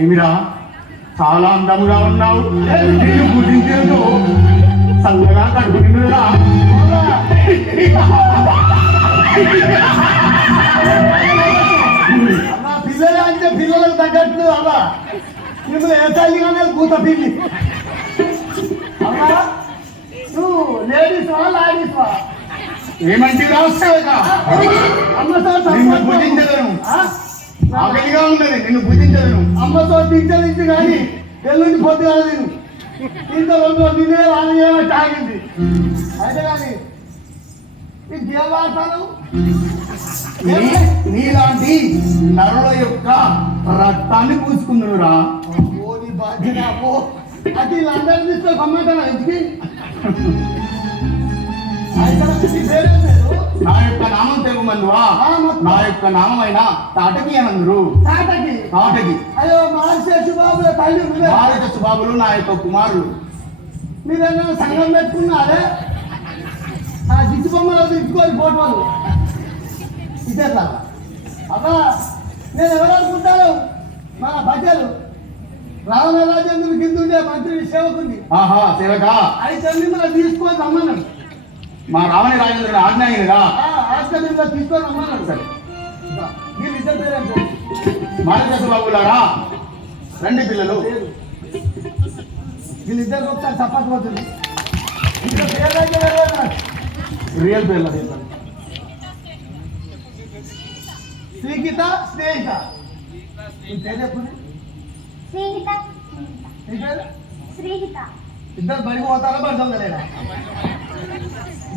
ఏమిరా చాలా అందంగా ఉన్నావు. నేను గుర్తించేదు చల్లగా కడుపునిరా. పిల్లలు అంటే పిల్లలకు తగ్గట్టు అలా మిమ్మల్ని ఏ తల్లిగానే కూత పిల్లి. అమ్మా నువ్వు లేడీస్ వా లాడీస్ వా ఏమంటే రాస్తావుగా అమ్మతో భుజించదను. ఆకలిగా ఉన్నది నిన్ను భుజించదను. అమ్మతో తింటది కానీ ఎల్లుండి పొద్దుగా నేను ఇంత రెండు నిన్నే వాణి తాగింది. అయితే కానీ ఈ దేవాసాలు నీలాంటి నరుల యొక్క రక్తాన్ని పూసుకుందురా. ఓని బాధ్యత అది అందరినీ తీసుకో కమ్మంటారా ఇంటికి. నా యొక్క నామం తెగుమందువా. నా యొక్క నామమైన తాటకి అనందురు. తాటకి అయ్యో మాల్సేసు బాబుల తల్లి మాల్సేసు బాబులు నా యొక్క కుమారులు. మీరేమైనా సంఘం పెట్టుకున్నారే ఆ దిక్కు బొమ్మలో దిక్కుకోని ఫోటోలు ఇదేలా అబ్బా. నేను ఎవరు అనుకుంటాను మన బట్టలు రావణ రాజేంద్రుడు కింద ఉండే మంత్రి సేవకుంది. ఆహా సేవకా అయితే మిమ్మల్ని తీసుకొని రమ్మన్నాను. మా రావణ రాజేంద్రుడు ఆజ్ఞాయిగా ఆశ్చర్యంగా తీసుకొని రమ్మన్నాను. సరే మీరు ఇద్దరు పేరు మాల్సేసు బాబులారా రండి పిల్లలు. వీళ్ళిద్దరికి ఒకసారి చపాతి పోతుంది. ఇంకా పేరు రియల్ పేర్ల శ్రీగీత స్నేహిత ఇద్దరు బడికి పోతారా బడిదొంగలేనా?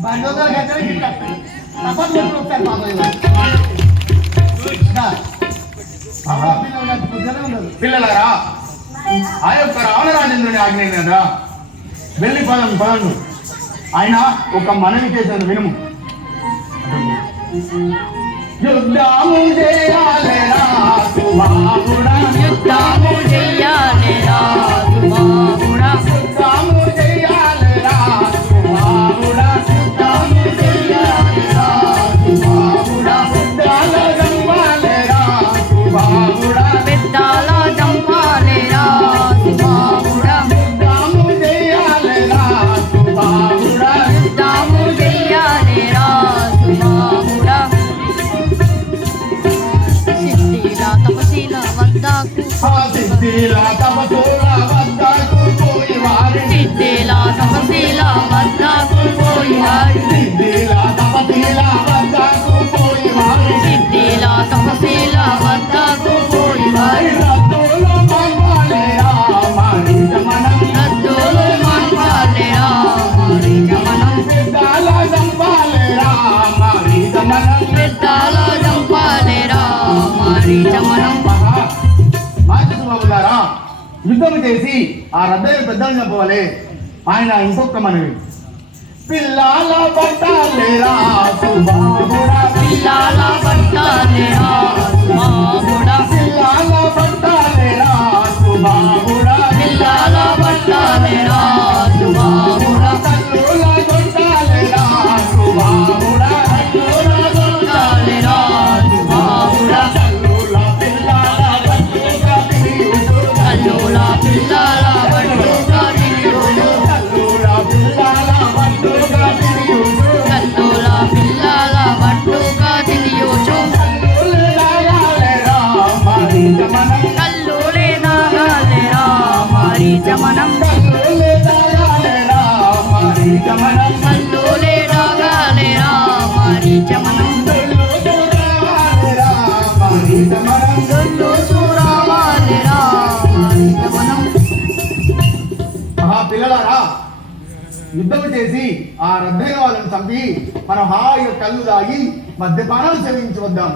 బడిదొంగలకి పిల్లలారా ఆ యొక్క రావణ రాజేంద్రుని ఆజ్ఞ కదా వెళ్ళి పదను. ఆయన ఒక మనవి చేశాను వినుము. యుద్ధము చేయాలిరా సుబాహుడా. యుద్ధము చేయాలిరా సుబాహుడా. యుద్ధము చేయాలిరా సుబాహుడా. యుద్ధము చేయాలిరా సుబాహుడా. పెద్దాల జంపాలిరా సుబాహుడా. పెద్దాల జంపాలిరా సుబాహుడా. యుద్ధము చేయాలిరా సుబాహుడా. యుద్ధము చేయాలిరా సుబాహుడా. సిద్ధిల తపశీల వద్దకు సిద్ధిల తపశీల వద్దకు పోయి వారి. సిద్ధిల తపశీల వద్దకు పోయి వారి. సిద్ధిల తపశీల వద్దకు పోయి వారి. సిద్ధిల తపశీల వద్దకు పోయి వారి. రద్దులు మంపాలేరా మారి జమనం. రద్దులు మంపాలేరా మారి జమనం. పెద్దాల జంపాలేరా మారి జమనం. పెద్దాల జంపాలేరా మారి జమనం. మాల్సేసు బాబులారా యుద్ధం చేసి ఆ రద్దయ్య పెద్దలు చంపవాలి. ఆయన ఇంకొక మనవి. పిల్లాల పట్టాలేరా సుబాహుడా. పిల్లాల పట్టాలేరా సుబాహుడా. పిల్లాల పట్టాలేరా సుబాహుడా. పిల్లాల పట్టాలేరా సుబాహుడా. తల్లుల కొట్టాలేరా సుబాహుడా. తల్లుల కొట్టాలేరా సుబాహుడా. తల్లుల పిల్లాల పట్టుగా తిరియుచు. తల్లుల పిల్లాల పట్టుగా తిరియుచు. తల్లుల పిల్లాల పట్టుగా తిరియుచు. తల్లుల పిల్లాల పట్టుగా తిరియుచు. యుద్ధం చేసి ఆ రద్దయిన వాళ్ళని చంపి మనం హాయిగా కళ్ళు తాగి మద్యపానాలు సేవించి వద్దాం.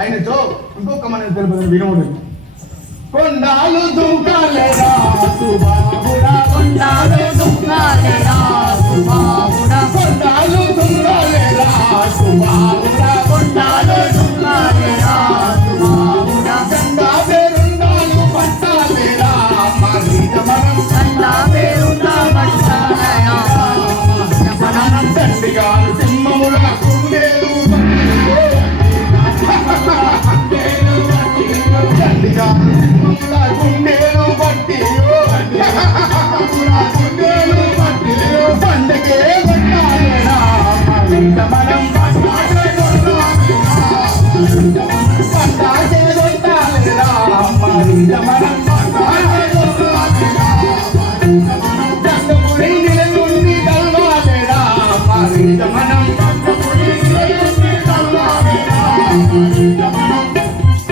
అయినచో ఇంకొక మనం తెలుపు వినోడు. కొండాలు దుంకాలేరా సుబాబుడా, కొండాలు దుంకాలేరా సుబాబుడా, కొండాలు దుంకాలేరా సుబాబుడా, కొండాలు దుంకాలేరా సుబాబుడా, గండా పేరుండాలు పట్టాలేరా మరీత మనం, గండా పేరుండా పట్టాలేరా మనం తండ్రిగారు సింహముల కుండేలు తండ్రిగారు సింహముల కుండేలు బట్టి పండగే కొట్టాలేరా మరింత మనం పండాగే కొట్టాలేరా మరింత మనం